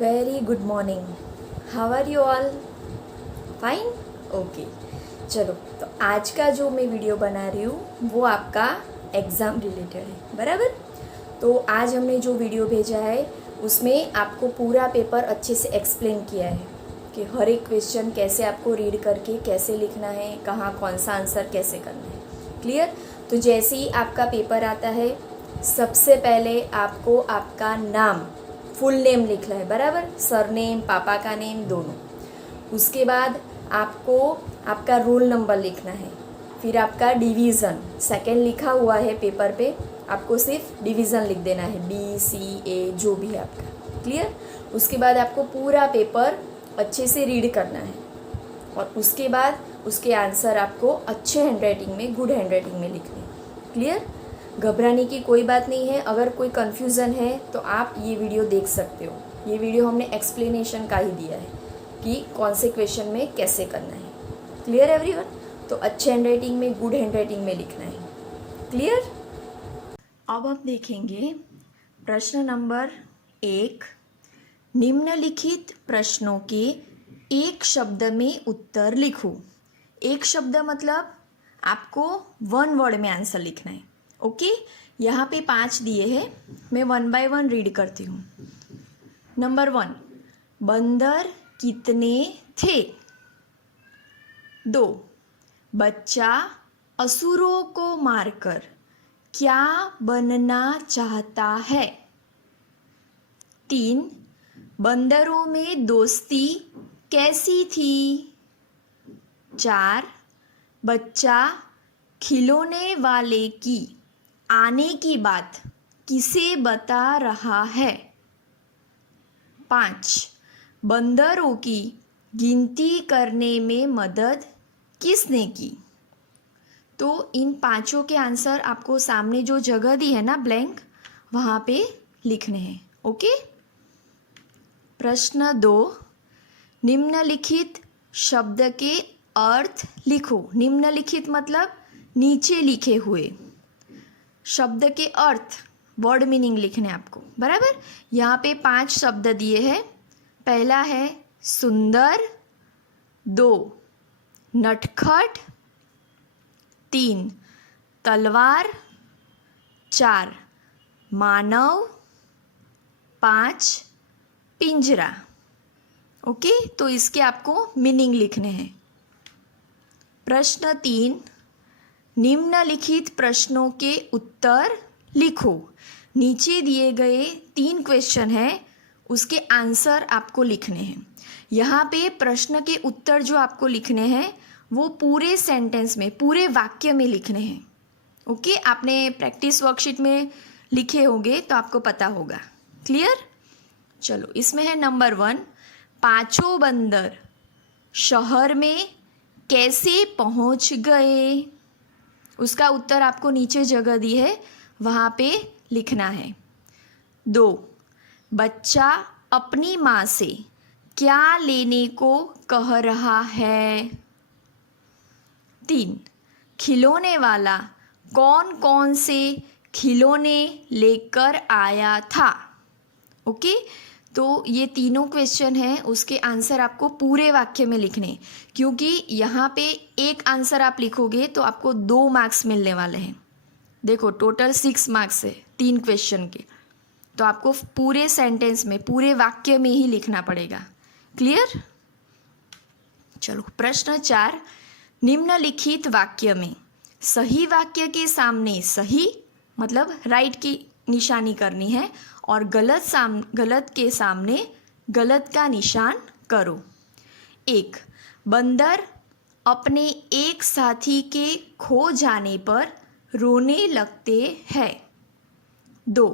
Very good morning. How are you all? Fine? Okay. चलो, तो आज का जो मैं वीडियो बना रही हूँ वो आपका एग्ज़ाम रिलेटेड है, बराबर। तो आज हमने जो वीडियो भेजा है उसमें आपको पूरा पेपर अच्छे से एक्सप्लेन किया है कि हर एक क्वेश्चन कैसे आपको रीड करके कैसे लिखना है, कहाँ कौन सा आंसर कैसे करना है। क्लियर? तो जैसे ही आपका पेपर आता है सबसे पहले आपको आपका नाम, फुल नेम लिखना है, बराबर। सरनेम, पापा का नेम दोनों। उसके बाद आपको आपका रोल नंबर लिखना है, फिर आपका डिवीज़न, सेकंड लिखा हुआ है पेपर पे, आपको सिर्फ डिवीज़न लिख देना है, BCA जो भी है आपका। क्लियर? उसके बाद आपको पूरा पेपर अच्छे से रीड करना है और उसके बाद उसके आंसर आपको अच्छे हैंडराइटिंग में, गुड हैंडराइटिंग में लिखने हैं। क्लियर? घबराने की कोई बात नहीं है। अगर कोई कन्फ्यूज़न है तो आप ये वीडियो देख सकते हो। ये वीडियो हमने एक्सप्लेनेशन का ही दिया है कि कौन से क्वेश्चन में कैसे करना है। Clear everyone? तो अच्छे हैंडराइटिंग में, गुड हैंडराइटिंग में लिखना है। क्लियर? अब हम देखेंगे प्रश्न नंबर 1। निम्नलिखित प्रश्नों के एक शब्द में उत्तर लिखो। एक शब्द मतलब आपको वन वर्ड में आंसर लिखना है। ओके? यहाँ पे 5 दिए हैं, मैं 1 बाय 1 रीड करती हूँ। नंबर 1, बंदर कितने थे? 2, बच्चा असुरों को मारकर क्या बनना चाहता है? 3, बंदरों में दोस्ती कैसी थी? 4, बच्चा खिलौने वाले की आने की बात किसे बता रहा है? 5, बंदरों की गिनती करने में मदद किसने की? तो इन पांचों के आंसर आपको सामने जो जगह दी है ना, ब्लैंक, वहाँ पे लिखने हैं। ओके? प्रश्न 2, निम्नलिखित शब्द के अर्थ लिखो। निम्नलिखित मतलब नीचे लिखे हुए शब्द के अर्थ, वर्ड मीनिंग लिखने आपको, बराबर। यहाँ पे 5 शब्द दिए हैं। पहला है सुंदर, 2, नटखट, 3, तलवार, 4, मानव, 5, पिंजरा। ओके? तो इसके आपको मीनिंग लिखने हैं। प्रश्न 3, निम्नलिखित प्रश्नों के उत्तर लिखो। नीचे दिए गए 3 क्वेश्चन हैं, उसके आंसर आपको लिखने हैं। यहाँ पे प्रश्न के उत्तर जो आपको लिखने हैं वो पूरे सेंटेंस में, पूरे वाक्य में लिखने हैं। ओके? आपने प्रैक्टिस वर्कशीट में लिखे होंगे तो आपको पता होगा। क्लियर? चलो, इसमें है नंबर 1, पांचों बंदर शहर में कैसे पहुंच गए? उसका उत्तर आपको नीचे जगह दी है, वहाँ पे लिखना है। 2, बच्चा अपनी माँ से क्या लेने को कह रहा है? 3, खिलौने वाला कौन कौन से खिलौने लेकर आया था? ओके? तो ये तीनों क्वेश्चन हैं, उसके आंसर आपको पूरे वाक्य में लिखने, क्योंकि यहाँ पे एक आंसर आप लिखोगे तो आपको 2 मार्क्स मिलने वाले हैं। देखो, टोटल 6 मार्क्स है 3 क्वेश्चन के, तो आपको पूरे सेंटेंस में, पूरे वाक्य में ही लिखना पड़ेगा। क्लियर? चलो, प्रश्न 4, निम्नलिखित वाक्य में सही वाक्य के सामने सही मतलब राइट की निशानी करनी है और गलत के सामने गलत का निशान करो। 1, बंदर अपने एक साथी के खो जाने पर रोने लगते हैं। 2,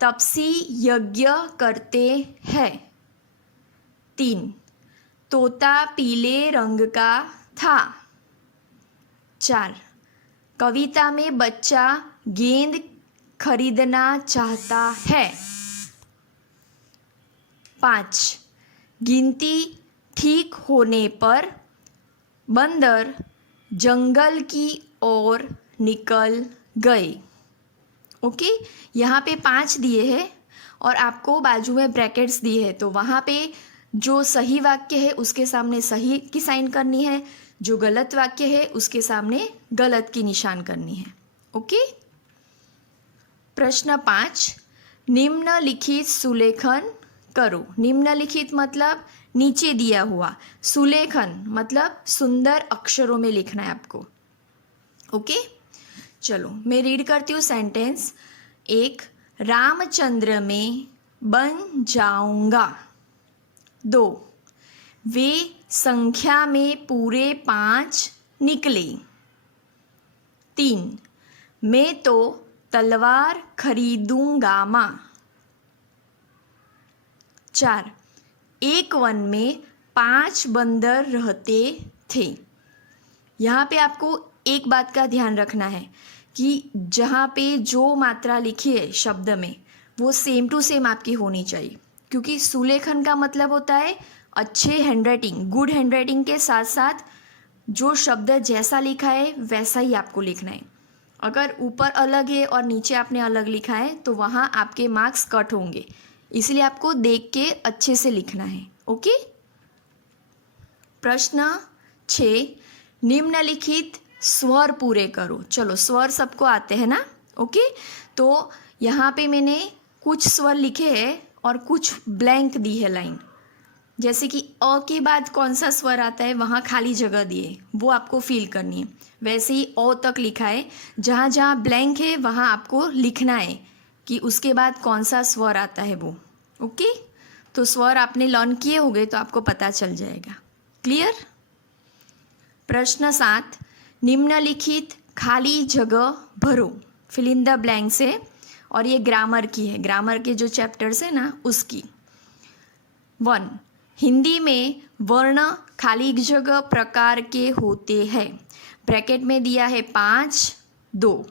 तपसी यज्ञ करते हैं। 3, तोता पीले रंग का था। 4, कविता में बच्चा गेंद खरीदना चाहता है। 5, गिनती ठीक होने पर बंदर जंगल की ओर निकल गए। ओके? यहाँ पे 5 दिए हैं और आपको बाजू में ब्रैकेट्स दी है, तो वहाँ पे जो सही वाक्य है उसके सामने सही की साइन करनी है, जो गलत वाक्य है उसके सामने गलत की निशान करनी है। ओके। प्रश्न 5, निम्नलिखित सुलेखन करो। निम्नलिखित मतलब नीचे दिया हुआ, सुलेखन मतलब सुंदर अक्षरों में लिखना है आपको। ओके, चलो मैं रीड करती हूँ सेंटेंस। 1, रामचंद्र में बन जाऊंगा। 2, वे संख्या में पूरे 5 निकले। 3, मैं तो तलवार खरीदूंगा माँ। 4, एक वन में 5 बंदर रहते थे। यहाँ पे आपको एक बात का ध्यान रखना है कि जहाँ पे जो मात्रा लिखी है शब्द में वो सेम टू सेम आपकी होनी चाहिए, क्योंकि सुलेखन का मतलब होता है अच्छे हैंडराइटिंग, गुड हैंडराइटिंग के साथ साथ जो शब्द जैसा लिखा है वैसा ही आपको लिखना है। अगर ऊपर अलग है और नीचे आपने अलग लिखा है तो वहाँ आपके मार्क्स कट होंगे, इसलिए आपको देख के अच्छे से लिखना है। ओके। प्रश्न 6, निम्नलिखित स्वर पूरे करो। चलो स्वर सबको आते हैं ना। ओके, तो यहाँ पे मैंने कुछ स्वर लिखे हैं और कुछ ब्लैंक दी है लाइन। जैसे कि अ के बाद कौन सा स्वर आता है वहाँ खाली जगह दिए, वो आपको फील करनी है। वैसे ही ओ तक लिखा है, जहाँ जहाँ ब्लैंक है वहाँ आपको लिखना है कि उसके बाद कौन सा स्वर आता है वो। ओके, तो स्वर आपने लर्न किए होंगे तो आपको पता चल जाएगा। क्लियर। प्रश्न 7, निम्नलिखित खाली जगह भरो। फिल इन द ब्लैंक्स है और ये ग्रामर की है, ग्रामर के जो चैप्टर्स है ना उसकी। 1, हिंदी में वर्ण खाली जगह प्रकार के होते हैं। ब्रैकेट में दिया है 5, 2,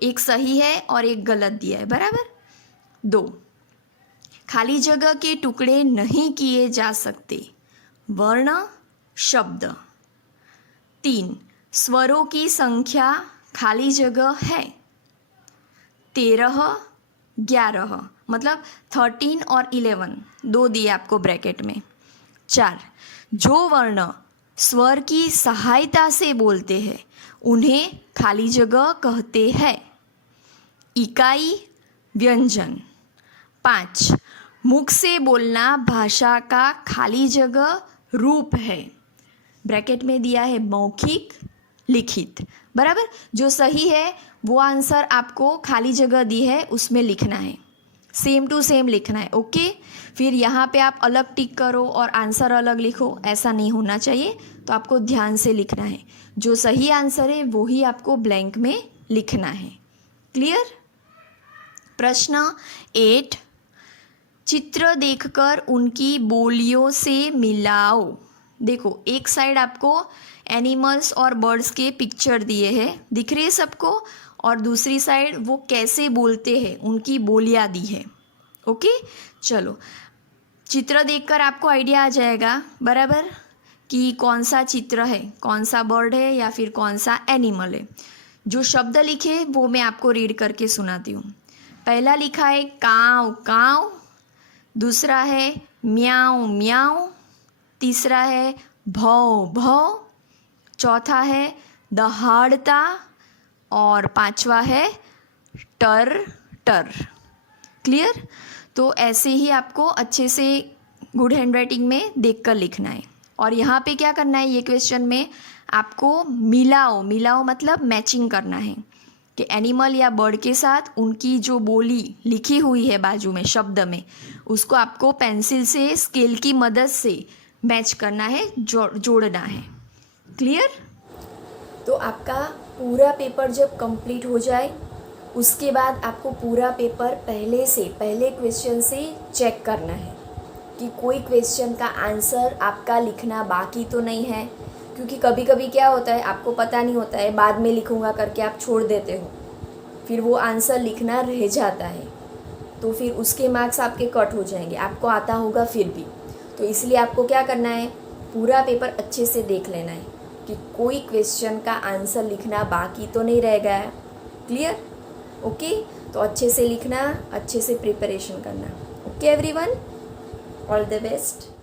एक सही है और एक गलत दिया है, बराबर। 2, खाली जगह के टुकड़े नहीं किए जा सकते, वर्ण शब्द। 3, स्वरों की संख्या खाली जगह है 13, 11, मतलब 13 और 11 दो दिए आपको ब्रैकेट में। 4, जो वर्ण स्वर की सहायता से बोलते हैं उन्हें खाली जगह कहते हैं, इकाई व्यंजन। 5, मुख से बोलना भाषा का खाली जगह रूप है। ब्रैकेट में दिया है मौखिक, लिखित, बराबर। जो सही है वो आंसर आपको खाली जगह दी है उसमें लिखना है, सेम टू सेम लिखना है। ओके, फिर यहाँ पे आप अलग टिक करो और आंसर अलग लिखो, ऐसा नहीं होना चाहिए। तो आपको ध्यान से लिखना है, जो सही आंसर है वो ही आपको ब्लैंक में लिखना है। क्लियर। प्रश्न 8, चित्र देखकर उनकी बोलियों से मिलाओ। देखो एक साइड आपको एनिमल्स और बर्ड्स के पिक्चर दिए हैं, दिख रही है सबको, और दूसरी साइड वो कैसे बोलते हैं उनकी बोलियाँ दी है। ओके, चलो चित्र देखकर आपको आइडिया आ जाएगा, बराबर, कि कौन सा चित्र है, कौन सा बर्ड है या फिर कौन सा एनिमल है। जो शब्द लिखे वो मैं आपको रीड करके सुनाती हूँ। पहला लिखा है काव काव, दूसरा है म्याऊ म्याऊ, तीसरा है भौ भौ, चौथा है दहाड़ता और पांचवा है टर टर। क्लियर। तो ऐसे ही आपको अच्छे से गुड हैंडराइटिंग में देखकर लिखना है। और यहाँ पे क्या करना है, ये क्वेश्चन में आपको मिलाओ, मिलाओ मतलब मैचिंग करना है कि एनिमल या बर्ड के साथ उनकी जो बोली लिखी हुई है बाजू में शब्द में, उसको आपको पेंसिल से स्केल की मदद से मैच करना है, जोड़ना है। क्लियर। तो आपका पूरा पेपर जब कंप्लीट हो जाए उसके बाद आपको पूरा पेपर पहले क्वेश्चन से चेक करना है कि कोई क्वेश्चन का आंसर आपका लिखना बाकी तो नहीं है, क्योंकि कभी कभी क्या होता है आपको पता नहीं होता है, बाद में लिखूंगा करके आप छोड़ देते हो, फिर वो आंसर लिखना रह जाता है, तो फिर उसके मार्क्स आपके कट हो जाएंगे, आपको आता होगा फिर भी। तो इसलिए आपको क्या करना है, पूरा पेपर अच्छे से देख लेना है कि कोई क्वेश्चन का आंसर लिखना बाकी तो नहीं रह गया है। क्लियर। ओके, तो अच्छे से लिखना, अच्छे से प्रिपरेशन करना। Okay everyone, all the best.